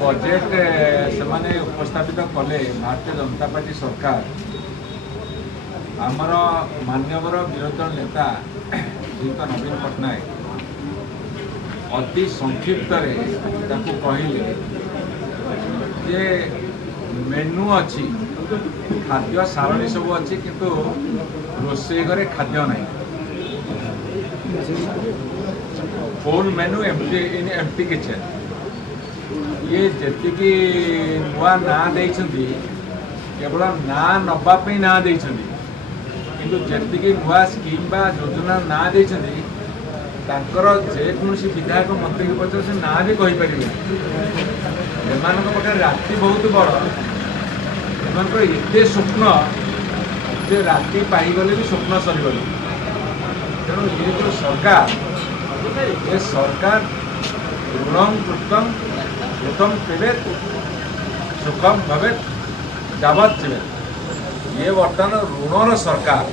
Budget से उपस्थापित कले Bharatiya Janata party सरकार आमर मान्यवर विरोधी नेता श्रीयुत नवीन पट्टनायक अति संक्षिप्त कहले जे मेनू अच्छी खाद्य सारणी सब अच्छी किंतु रोषे घरे खाद्य नहीं फुल मेनू एम्प्टी किचन ये जी नुआ ना देइछंती केवल ना नवाई ना देइछंती किंतु जी नुआ स्कीम बा योजना ना देइछंती तांकर जेकोसी विधायक मंत्री के पचार से ना भी कहीपर एमान पाखे राति बहुत बड़ एम एते स्वप्न जे राति पाईगले भी स्वप्न सरीगल तेणु ये जो सरकार ये सरकार ऋणम कृतम कृतम पिबेत सुखम भवेत जावत जीवेत ये बर्तमान ऋणर सरकार।